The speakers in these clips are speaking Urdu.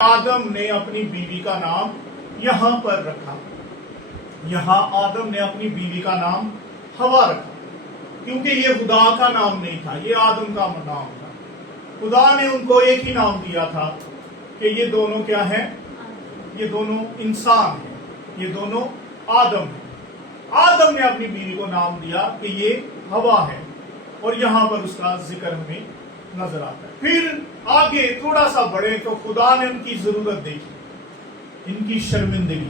آدم نے اپنی بیوی کا نام یہاں پر رکھا، یہاں آدم نے اپنی بیوی کا نام ہوا رکھا، کیونکہ یہ خدا کا نام نہیں تھا، یہ آدم کا نام تھا۔ خدا نے ان کو ایک ہی نام دیا تھا کہ یہ دونوں کیا ہیں؟ یہ دونوں انسان ہیں، یہ دونوں آدم ہیں۔ آدم نے اپنی بیوی کو نام دیا کہ یہ ہوا ہے، اور یہاں پر اس کا ذکر ہمیں نظر آتا ہے۔ پھر آگے تھوڑا سا بڑھے تو خدا نے ان کی ضرورت دیکھی، ان کی شرمندگی،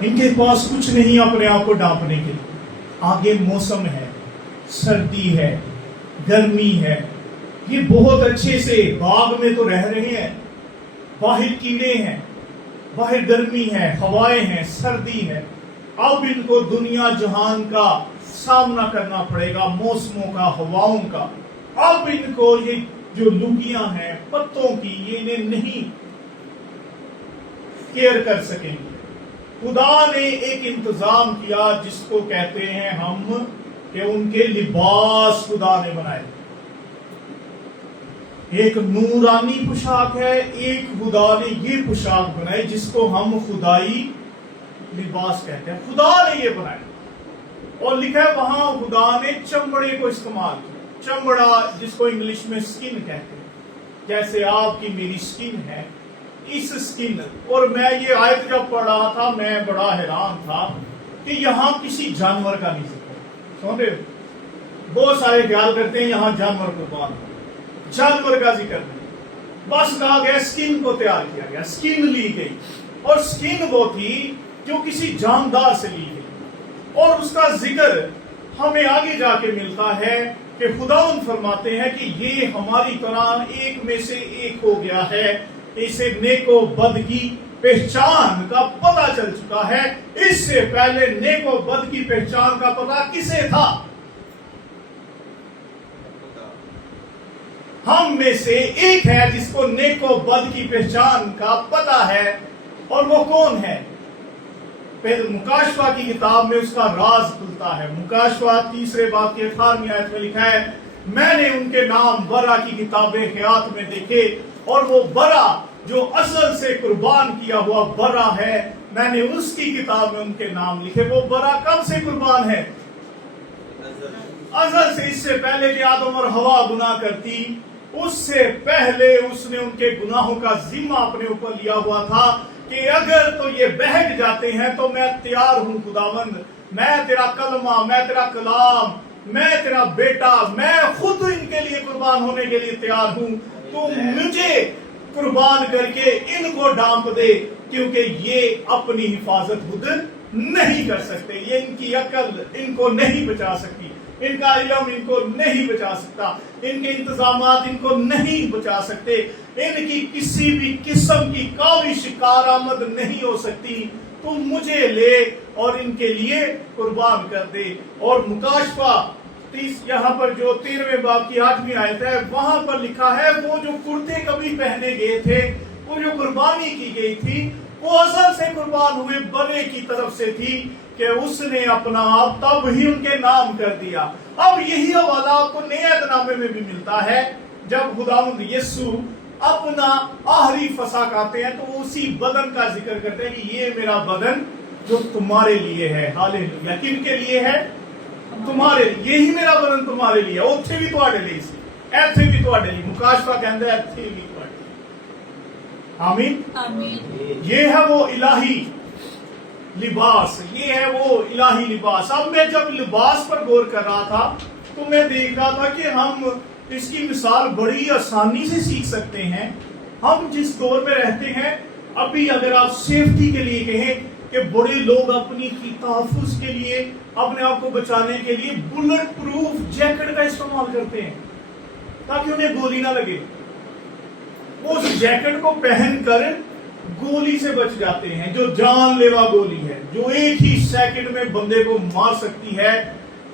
ان کے پاس کچھ نہیں اپنے آپ کو ڈانپنے کے لیے۔ آگے موسم ہے، سردی ہے، گرمی ہے، یہ بہت اچھے سے باغ میں تو رہ رہے ہیں، باہر کیڑے ہیں، باہر گرمی ہے، ہوائیں ہیں، سردی ہے۔ اب ان کو دنیا جہان کا سامنا کرنا پڑے گا، موسموں کا، ہواؤں کا۔ اب ان کو یہ جو لگیاں ہیں پتوں کی، یہ انہیں نہیں کیئر کر سکیں گے۔ خدا نے ایک انتظام کیا جس کو کہتے ہیں ہم کہ ان کے لباس خدا نے بنائے۔ ایک نورانی پوشاک ہے، ایک خدا نے یہ پوشاک بنائی جس کو ہم خدائی لباس کہتے ہیں۔ خدا نے یہ بنایا، اور لکھا ہے وہاں خدا نے چمڑے کو استعمال کیا۔ چمڑا جس کو انگلش میں سکن کہتے ہیں، جیسے آپ کی میری سکن ہے، اس سکن۔ اور میں یہ آیت جب پڑھ رہا تھا میں بڑا حیران تھا کہ یہاں کسی جانور کا نہیں ذکر۔ سن رہے ہو؟ بہت سارے خیال کرتے ہیں یہاں جانور قربان ہو، جانور کا ذکر نہیں، بس کہا گیا سکن کو تیار کیا گیا، سکن لی گئی، اور سکن وہ تھی جو کسی جاندار سے لی گئی۔ اور اس کا ذکر ہمیں آگے جا کے ملتا ہے کہ خداوند فرماتے ہیں کہ یہ ہماری طرح ایک میں سے ایک ہو گیا ہے، اسے نیک و بد کی پہچان کا پتہ چل چکا ہے۔ اس سے پہلے نیک و بد کی پہچان کا پتہ کسے تھا؟ ہم میں سے ایک ہے جس کو نیک و بد کی پہچان کا پتہ ہے، اور وہ کون ہے؟ پھر مکاشفہ کی کتاب میں اس کا راز کھلتا ہے۔ مکاشفہ 3 باب کی 18 آیت میں لکھا ہے، میں نے ان کے نام برا کی کتاب حیات میں دیکھے، اور وہ برا جو اصل سے قربان کیا ہوا برا ہے، میں نے اس کی کتاب میں ان کے نام لکھے۔ وہ برا کب سے قربان ہے؟ ازل سے، اس سے پہلے کہ آدم اور ہوا گناہ کرتی، اس سے پہلے اس نے ان کے گناہوں کا ذمہ اپنے اوپر لیا ہوا تھا کہ اگر تو یہ بہک جاتے ہیں تو میں تیار ہوں خداوند، میں تیرا کلمہ، میں تیرا کلام، میں تیرا بیٹا، میں خود ان کے لیے قربان ہونے کے لیے تیار ہوں، تو مجھے قربان کر کے ان کو ڈانپ دے، کیونکہ یہ اپنی حفاظت خود نہیں کر سکتے، یہ ان کی عقل ان کو نہیں بچا سکتی، ان کا علم ان کو نہیں بچا سکتا، ان کے انتظامات ان کو نہیں بچا سکتے، ان کی کسی بھی قسم کی کاوش کارآمد نہیں ہو سکتی۔ تو مجھے لے اور ان کے لیے قربان کر دے۔ اور مکاشفہ یہاں پر جو 13 باب کی 8 آیت ہے، وہاں پر لکھا ہے وہ جو کرتے کبھی پہنے گئے تھے، وہ جو قربانی کی گئی تھی، وہ اصل سے قربان ہوئے بنے کی طرف سے تھی کہ اس نے اپنا آپ تب ہی ان کے نام کر دیا۔ اب یہی حوالہ آپ کو نئے عہد نامے میں بھی ملتا ہے، جب خداوند یسوع اپنا آخری فسح کھاتے ہیں تو اسی بدن کا ذکر کرتے ہیں کہ یہ میرا بدن جو تمہارے لیے ہے۔ ہاللیلویہ۔ کن کے لیے ہے؟ تمہارے لیے۔ یہی میرا بدن تمہارے لیے، اوتھے بھی تواڈے لیے سی، ایتھے بھی تواڈے لیے۔ مکاشفہ کہندا ہے ایتھے بھی تواڈے لیے۔ آمین۔ آمین۔ یہ ہے وہ الہی لباس، یہ ہے وہ الہی لباس۔ اب میں جب لباس پر غور کر رہا تھا تو میں دیکھ رہا تھا کہ ہم اس کی مثال بڑی آسانی سے سیکھ سکتے ہیں۔ ہم جس دور میں رہتے ہیں، ابھی اگر آپ سیفٹی کے لیے کہیں کہ بڑے لوگ اپنی تحفظ کے لیے، اپنے آپ کو بچانے کے لیے بلٹ پروف جیکٹ کا استعمال کرتے ہیں تاکہ انہیں گولی نہ لگے۔ وہ اس جیکٹ کو پہن کر گولی سے بچ جاتے ہیں، جو جان لیوا گولی ہے، جو ایک ہی سیکنڈ میں بندے کو مار سکتی ہے،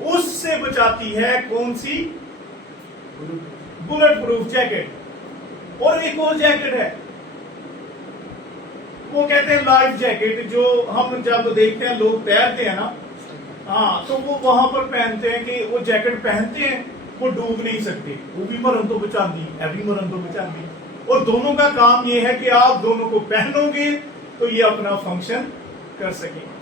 اس سے بچاتی ہے کون سی؟ Bullet proof jacket. اور ایک اور جیکٹ ہے، وہ کہتے ہیں لائف جیکٹ، جو ہم جب دیکھتے ہیں لوگ تیرتے ہیں نا، ہاں، تو وہ وہاں پر پہنتے ہیں کہ وہ جیکٹ پہنتے ہیں، وہ ڈوب نہیں سکتے، وہ بھی مرن تو بچاندی ہے بھی مرن تو بچاندی۔ اور دونوں کا کام یہ ہے کہ آپ دونوں کو پہنو گے تو یہ اپنا فنکشن کر سکیں گے.